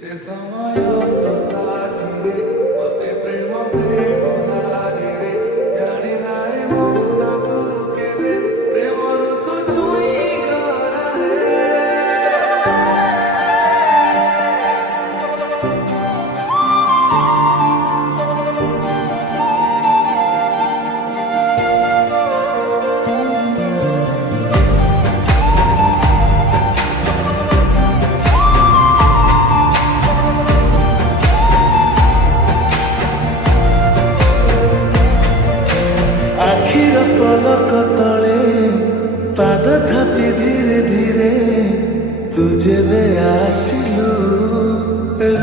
ଯେତେ ସମୟ ତୋ ସାଥିରେ ମତେ ପ୍ରେମ ପ୍ରେମ ଲାଗେରେ ଜାଣି ନାଇଁ ମନକୁ କେବେ ପ୍ରେମରୁ ତୁ ଛୁଇଁ ଗଲାରେ। आखिर पलक तले पाद थापी धीरे धीरे तू जेबे आसिलु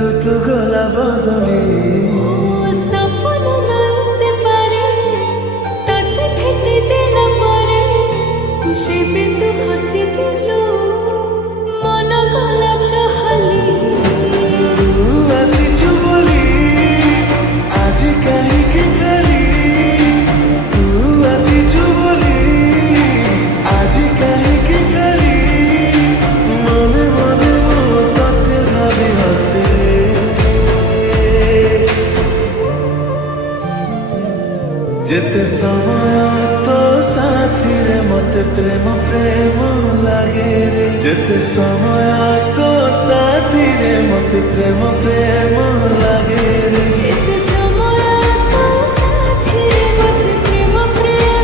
ऋतु गला बदली जेते समय तो साथी रे मते प्रेम प्रेम लागे रे जेते समय तो साथी रे मते प्रेम प्रेम लागे रे जेते समय तो साथी रे मते प्रेम प्रेम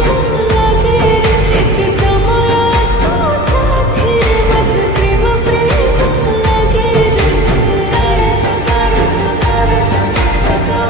लागे रे जेते समय तो साथी रे मते प्रेम प्रेम लागे रे सदा सदा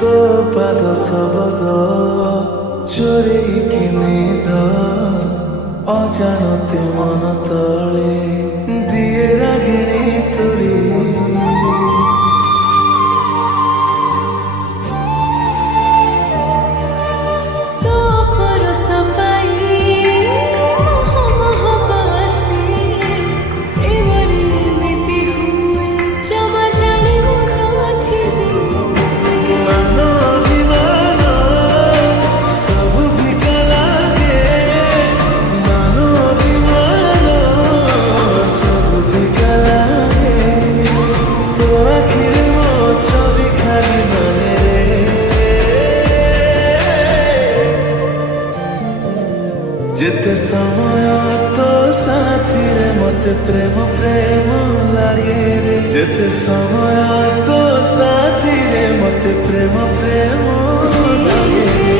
तो पाद शब्द चोरी निध अजाणते मन तले दिए रागिणी तुड़ी जेते समय तो साथी रे मते प्रेम प्रेम लागे रे जेते समय तो साथी रे मते प्रेम प्रेम लागे रे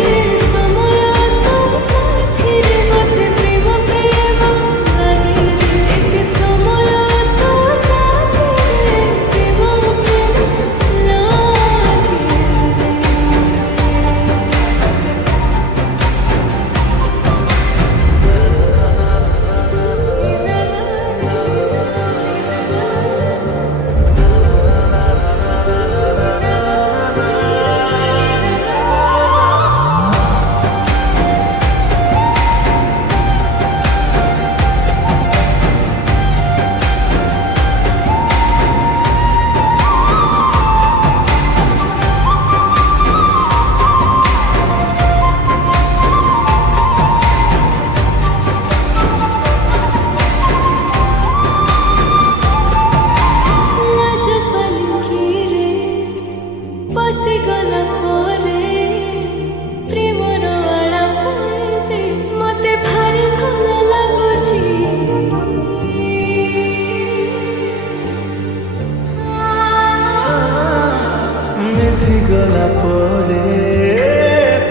गला परे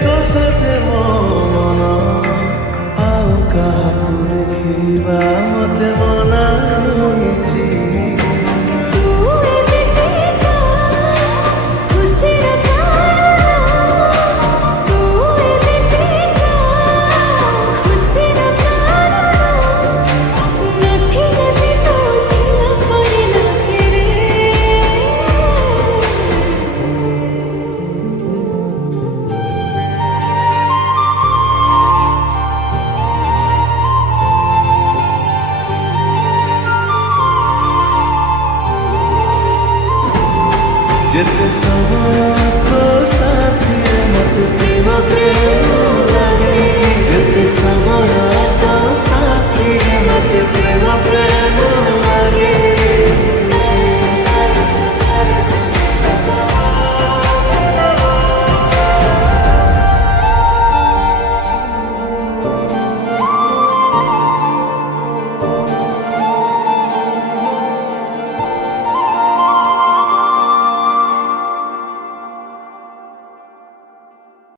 तो साथे मो मन आउ काहाकू देखिबा मते मना होइछि खुशी रा ଯେତେ ସମୟ